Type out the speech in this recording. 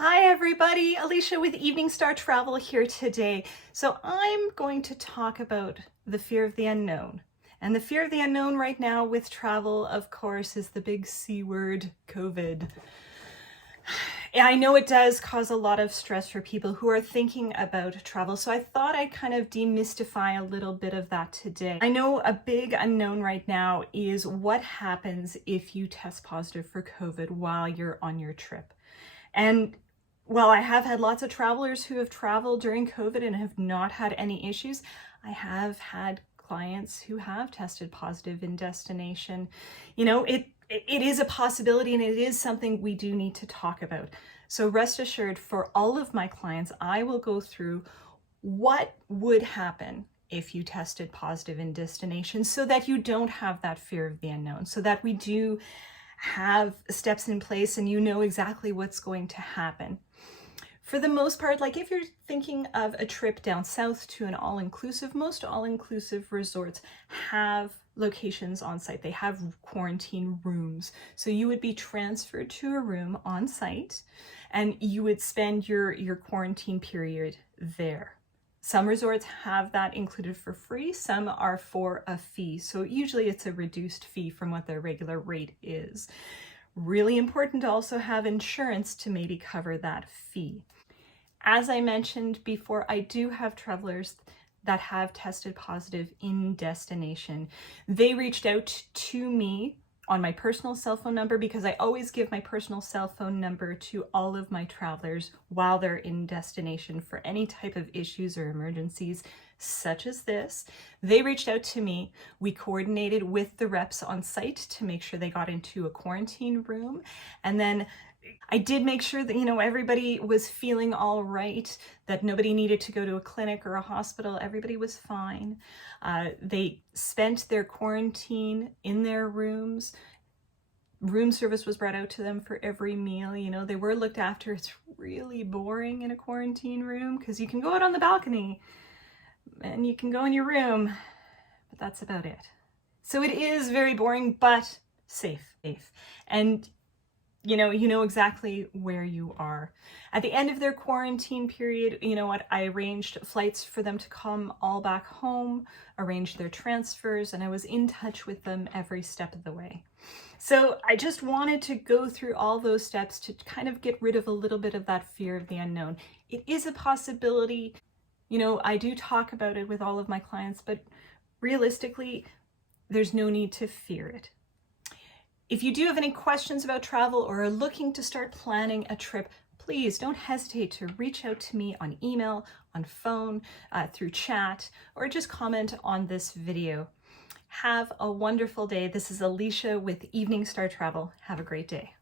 Hi everybody, Alicia with Evening Star Travel here today. So I'm going to talk about the fear of the unknown. And the fear of the unknown right now with travel, of course, is the big C word, COVID. I know it does cause a lot of stress for people who are thinking about travel, so I thought I'd kind of demystify a little bit of that today. I know a big unknown right now is what happens if you test positive for COVID while you're on your trip. And while I have had lots of travelers who have traveled during COVID and have not had any issues, I have had clients who have tested positive in destination. You know, it is a possibility and it is something we do need to talk about. So rest assured, for all of my clients, I will go through what would happen if you tested positive in destination so that you don't have that fear of the unknown, so that we do have steps in place and you know exactly what's going to happen. For the most part, like if you're thinking of a trip down south to an all-inclusive, most all-inclusive resorts have locations on site. They have quarantine rooms. So you would be transferred to a room on site and you would spend your quarantine period there. Some resorts have that included for free, some are for a fee. So usually it's a reduced fee from what their regular rate is. Really important to also have insurance to maybe cover that fee. As I mentioned before, I do have travelers that have tested positive in destination. They reached out to me on my personal cell phone number because I always give my personal cell phone number to all of my travelers while they're in destination for any type of issues or emergencies such as this. They reached out to me. We coordinated with the reps on site to make sure they got into a quarantine room. And then I did make sure that, everybody was feeling all right, that nobody needed to go to a clinic or a hospital. Everybody was fine. They spent their quarantine in their rooms. Room service was brought out to them for every meal. They were looked after. It's really boring in a quarantine room because you can go out on the balcony and you can go in your room, but that's about it. So it is very boring, but safe. And you know exactly where you are. At the end of their quarantine period, I arranged flights for them to come all back home, arranged their transfers, and I was in touch with them every step of the way. So I just wanted to go through all those steps to kind of get rid of a little bit of that fear of the unknown. It is a possibility. I do talk about it with all of my clients, but realistically, there's no need to fear it. If you do have any questions about travel or are looking to start planning a trip, please don't hesitate to reach out to me on email, on phone, through chat, or just comment on this video. Have a wonderful day. This is Alicia with Evening Star Travel. Have a great day.